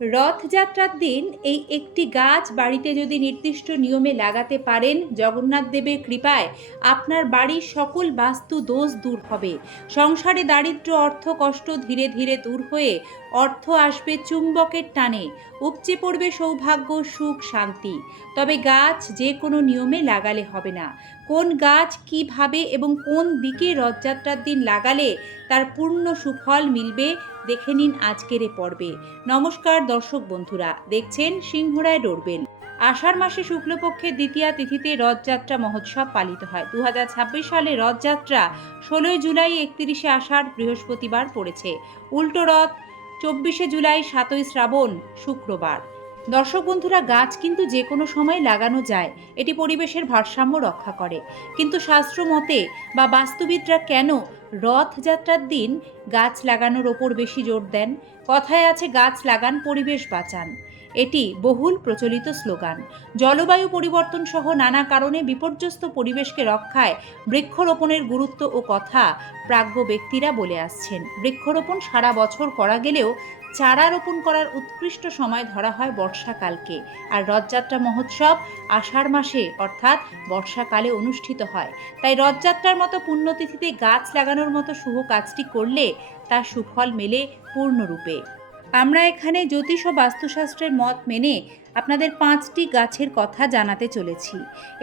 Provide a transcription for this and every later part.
রথযাত্রার দিন এই একটি গাছ বাড়িতে যদি নির্দিষ্ট নিয়মে লাগাতে পারেন, জগন্নাথ দেবের কৃপায় আপনার বাড়ির সকল বাস্তু দোষ দূর হবে। সংসারে দারিদ্র্য, অর্থ কষ্ট ধীরে ধীরে দূর হয়ে অর্থ আসবে চুম্বকের টানে, উপচে পড়বে সৌভাগ্য, সুখ, শান্তি। তবে গাছ যে কোনো নিয়মে লাগালে হবে না। কোন গাছ কিভাবে এবং কোন দিকে রথযাত্রার দিন লাগালে তার পূর্ণ সুফল মিলবে দেখে নিন আজকের এ পর্বে। নমস্কার দর্শক বন্ধুরা, দেখছেন সিংহরায় ডোরবেল। আষাঢ় মাসে শুক্লপক্ষের দ্বিতীয়া তিথিতে রথযাত্রা মহোৎসব পালিত হয়। 2026 সালে রথযাত্রা 16 জুলাই, 31শে আষাঢ় বৃহস্পতিবার পড়েছে। উল্টো রথ 24শে জুলাই, 7ই শ্রাবণ শুক্রবার। দর্শক বন্ধুরা, গাছ কিন্তু যে কোনো সময় লাগানো যায়। এটি পরিবেশের ভারসাম্য রক্ষা করে। কিন্তু শাস্ত্র মতে বা বাস্তুবিদরা কেন রথযাত্রার দিন গাছ লাগানোর ওপর বেশি জোর দেন? কথায় আছে, গাছ লাগান পরিবেশ বাঁচান। এটি বহুল প্রচলিত স্লোগান। জলবায়ু পরিবর্তন সহ নানা কারণে বিপর্যস্ত পরিবেশকে রক্ষায় বৃক্ষরোপণের গুরুত্ব ও কথা প্রাজ্ঞ ব্যক্তিরা বলে আসছেন। বৃক্ষরোপণ সারা বছর করা গেলেও চারা রোপণ করার উৎকৃষ্ট সময় ধরা হয় বর্ষাকালকে। আর রথযাত্রা মহোৎসব আষাঢ় মাসে অর্থাৎ বর্ষাকালে অনুষ্ঠিত হয়। তাই রথযাত্রার মতো পুণ্যতিথিতে গাছ লাগানোর মতো শুভ কাজটি করলে তার সুফল মেলে পূর্ণরূপে। আমরা এখানে জ্যোতিষ ও বাস্তুশাস্ত্রের মত মেনে আপনাদের 5টি গাছের কথা জানাতে চলেছি।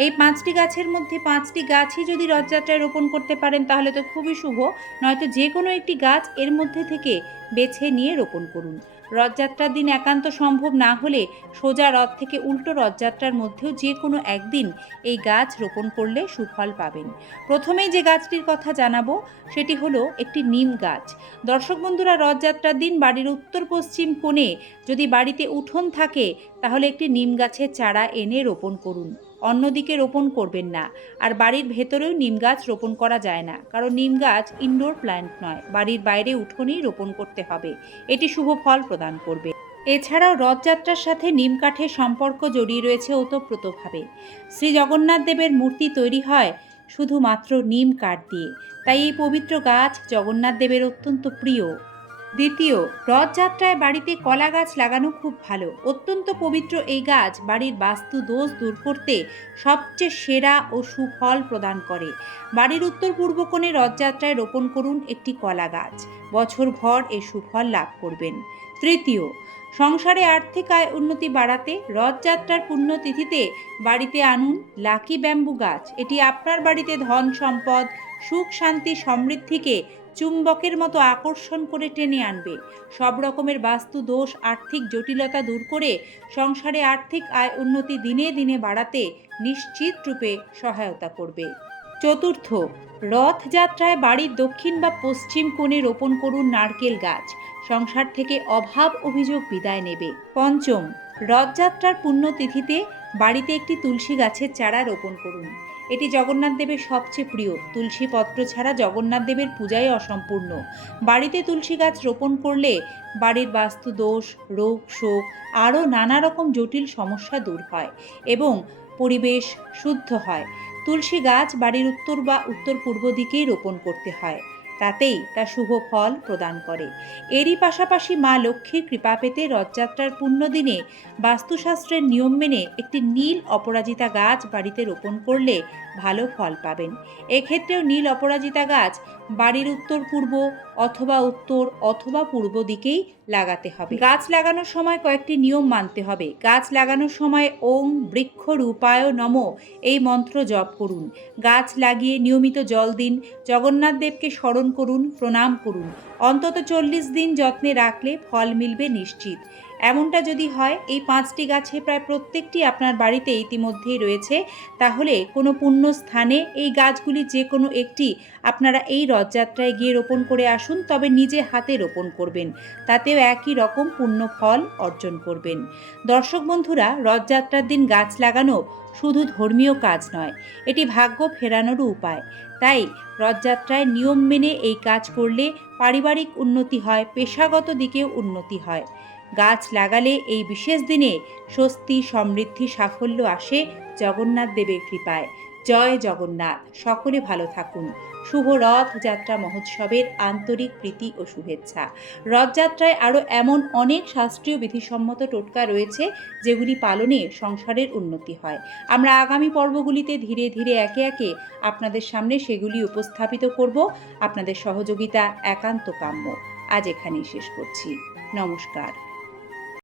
এই 5টি গাছের মধ্যে 5টি গাছই যদি রথযাত্রায় রোপণ করতে পারেন তাহলে তো খুবই শুভ, নয়তো যে কোনো একটি গাছ এর মধ্যে থেকে বেছে নিয়ে রোপণ করুন। রথযাত্রার দিন একান্ত সম্ভব না হলে সোজা রথ থেকে উল্টো রথযাত্রার মধ্যেও যে কোনো একদিন এই গাছ রোপণ করলে সুফল পাবেন। প্রথমেই যে গাছটির কথা জানাবো সেটি হলো একটি নিম গাছ। দর্শক বন্ধুরা, রথযাত্রার দিন বাড়ির উত্তর পশ্চিম কোণে যদি বাড়িতে উঠোন থাকে তাহলে একটি নিম গাছের চারা এনে রোপণ করুন। অন্যদিকে রোপণ করবেন না। আর বাড়ির ভেতরেও নিম গাছ রোপণ করা যায় না, কারণ নিম গাছ ইনডোর প্ল্যান্ট নয়, বাড়ির বাইরে উঠোনেই রোপণ করতে হবে। এটি শুভ ফল প্রদান করবে। এছাড়াও রথযাত্রার সাথে নিম কাঠের সম্পর্ক জড়িয়ে রয়েছে ওতপ্রোতভাবে। শ্রী জগন্নাথ দেবের মূর্তি তৈরি হয় শুধুমাত্র নিম কাঠ দিয়ে, তাই এই পবিত্র গাছ জগন্নাথ দেবের অত্যন্ত প্রিয়। দ্বিতীয়, রথযাত্রায় বাড়িতে কলা গাছ লাগানো খুব ভালো। অত্যন্ত পবিত্র এই গাছ বাড়ির বাস্তু দোষ দূর করতে সবচেয়ে সেরা ও সুফল প্রদান করে। বাড়ির উত্তর পূর্ব কোণে রথযাত্রায় রোপণ করুন একটি কলা গাছ। বছরভর এই সুফল লাভ করবেন। তৃতীয়, সংসারে আর্থিক আয় উন্নতি বাড়াতে রথযাত্রার পুণ্যতিথিতে বাড়িতে আনুন লাকি ব্যাম্বু গাছ। এটি আপনার বাড়িতে ধন সম্পদ, সুখ শান্তি, সমৃদ্ধিকে চুম্বকের মতো আকর্ষণ করে টেনে আনবে। সব রকমের বাস্তু দোষ, আর্থিক জটিলতা দূর করে সংসারে আর্থিক আয় উন্নতি দিনে দিনে বাড়াতে নিশ্চিত রূপে সহায়তা করবে। চতুর্থ, রথযাত্রায় বাড়ির দক্ষিণ বা পশ্চিম কোণে রোপণ করুন নারকেল গাছ। সংসার থেকে অভাব অভিযোগ বিদায় নেবে। পঞ্চম, রথযাত্রার পুণ্যতিথিতে বাড়িতে একটি তুলসী গাছের চারা রোপণ করুন। এটি জগন্নাথ দেবের সবচেয়ে প্রিয়। তুলসী পত্র ছাড়া জগন্নাথ দেবের পূজাই অসম্পূর্ণ। বাড়িতে তুলসী গাছ রোপণ করলে বাড়ির বাস্তু দোষ, রোগ শোক, আরও নানা রকম জটিল সমস্যা দূর হয় এবং পরিবেশ শুদ্ধ হয়। তুলসী গাছ বাড়ির উত্তর বা উত্তর পূর্ব দিকেই রোপণ করতে হয়, তাতেই তা শুভ ফল প্রদান করে। এরই পাশাপাশি মা লক্ষ্মীর কৃপা পেতে রথযাত্রার পুণ্যদিনে বাস্তুশাস্ত্রের নিয়ম মেনে একটি নীল অপরাজিতা গাছ বাড়িতে রোপণ করলে ভালো ফল পাবেন। এক্ষেত্রেও নীল অপরাজিতা গাছ বাড়ির উত্তর পূর্ব অথবা পূর্ব দিকেই লাগাতে হবে। গাছ লাগানোর সময় কয়েকটি নিয়ম মানতে হবে। গাছ লাগানোর সময় ওম বৃক্ষ রূপায় নমঃ এই মন্ত্র জপ করুন। গাছ লাগিয়ে নিয়মিত জল দিন। জগন্নাথ দেবকে স্মরণ করুন, প্রণাম করুন। অন্তত 40 দিন যত্নে রাখলে ফল মিলবে নিশ্চিত। এমনটা যদি হয় এই 5টি গাছে প্রায় প্রত্যেকটি আপনার বাড়িতে ইতিমধ্যেই রয়েছে, তাহলে কোনো পুণ্য স্থানে এই গাছগুলি যে কোনো একটি আপনারা এই রথযাত্রায় গিয়ে রোপণ করে আসুন, তবে নিজে হাতে রোপণ করবেন। তাতেও একই রকম পুণ্য ফল অর্জন করবেন। দর্শক বন্ধুরা, রথযাত্রার দিন গাছ লাগানো শুধু ধর্মীয় কাজ নয়, এটি ভাগ্য ফেরানোরও উপায়। তাই রথযাত্রায় নিয়ম মেনে এই কাজ করলে পারিবারিক উন্নতি হয়, পেশাগত দিকেও উন্নতি হয়। গাছ লাগালে এই বিশেষ দিনে স্বস্তি, সমৃদ্ধি, সাফল্য আসে জগন্নাথ দেবের কৃপায়। জয় জগন্নাথ। সকলে ভালো থাকুন। শুভ রথযাত্রা মহোৎসবের আন্তরিক প্রীতি ও শুভেচ্ছা। রথযাত্রায় আরও এমন অনেক শাস্ত্রীয় বিধিসম্মত টোটকা রয়েছে যেগুলি পালনে সংসারের উন্নতি হয়। আমরা আগামী পর্বগুলিতে ধীরে ধীরে একে একে আপনাদের সামনে সেগুলি উপস্থাপিত করব। আপনাদের সহযোগিতা একান্ত কাম্য। আজ এখানেই শেষ করছি। নমস্কার।